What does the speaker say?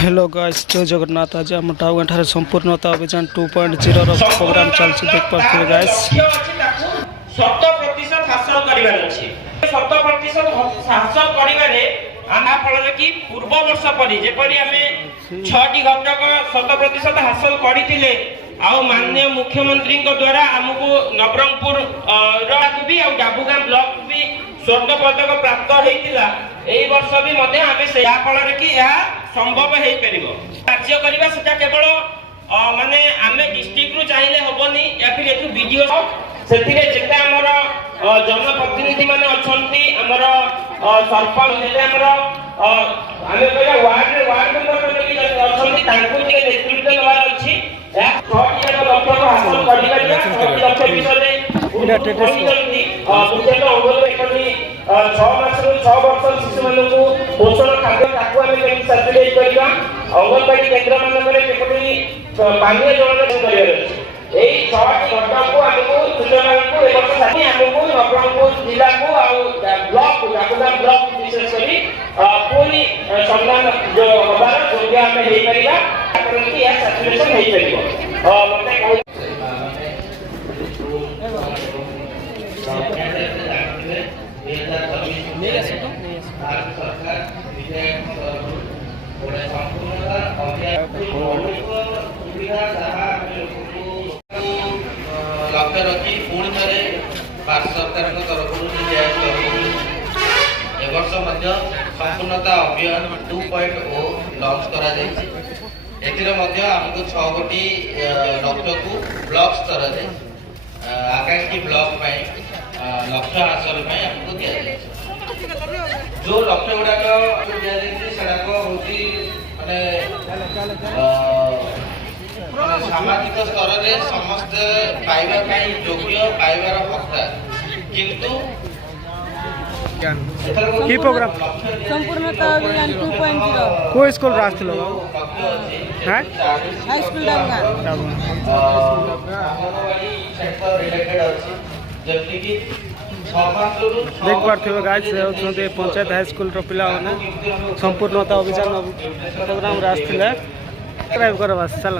Hello guys, जय जगन्नाथ। आज आम टाउन ठारे संपूर्णता अभियान 2.0 प्रोग्राम चलछि। देख पार्थिबे गाइस, 100% हासिल करिवार अछि। 100% हासिल करिवारे आना फल कि पूर्व वर्ष परि जेपरि आमे 6टी घटक 100% हासिल करितिले आ माननीय मुख्यमंत्री द्वारा हमको नवरंगपुर राकु भी आ डाबुगाम ब्लॉक भी स्वर्ण पदक प्राप्त होइतिला। एई वर्ष भी मध्ये आमे से या फल कि या संभव हेई परिबो। कार्य करिबा सेटा केवल माने आमे डिस्ट्रिक्ट रु चाहिले होबनी या फिर एतु वीडियो सेतिरे जेता हमर जनप्रतिनिधि माने अछंती हमर सरपंच जेता हमर आमे पहिला वार्ड मेंबर लेके अछंती तांकु जे नेतृत्व नवार अछि या थर्ड इयर लक्ष्य हासिल करिबा लक्ष्य विषय इना टेटेस मुख्यतः अंगल एकनी 6 मास रु 6 वर्ष शिशु मानकु पोषण खाद्य ताकु आमे केमि सर्टिफाइड करिबा अंगनवाड़ी केंद्र मानकरे केपरि पानीय जल करिबार अछि। एई 6टी घटक को हमको सूचना को एक वर्ष साथी हमको नवरंगपुर जिला को आ ब्लॉक डाकुदा ब्लॉक विशेष करी पूरी सम्मान जो हबार जोग्य हमें हेई परिबा परंतु या सैचुरेशन हेई परिबो मते लक्ष्य रखी पुणी थे भारत सरकार तरफ वर्ष संपूर्णता अभियान 2.0 लॉन्च करा आमको 6 गोटी लक्ष्य को ब्लॉक स्तर से आकांक्षी ब्लॉक लक्ष्य हासिल आमको दि जो लक्ष्य गुड़ाक सामाजिक स्तर में समस्त पाइबा योग्य पाइबार हकदार किंतु की प्रोग्राम संपूर्णता अभियान 2.0 को स्कूल रास्ते हैं हाई स्कूल देख पार्थिबे गाइस, पंचायत हाई स्कूल पिला संपूर्णता अभियान प्रोग्राम रास्ते सब्सक्राइब करो बस चल।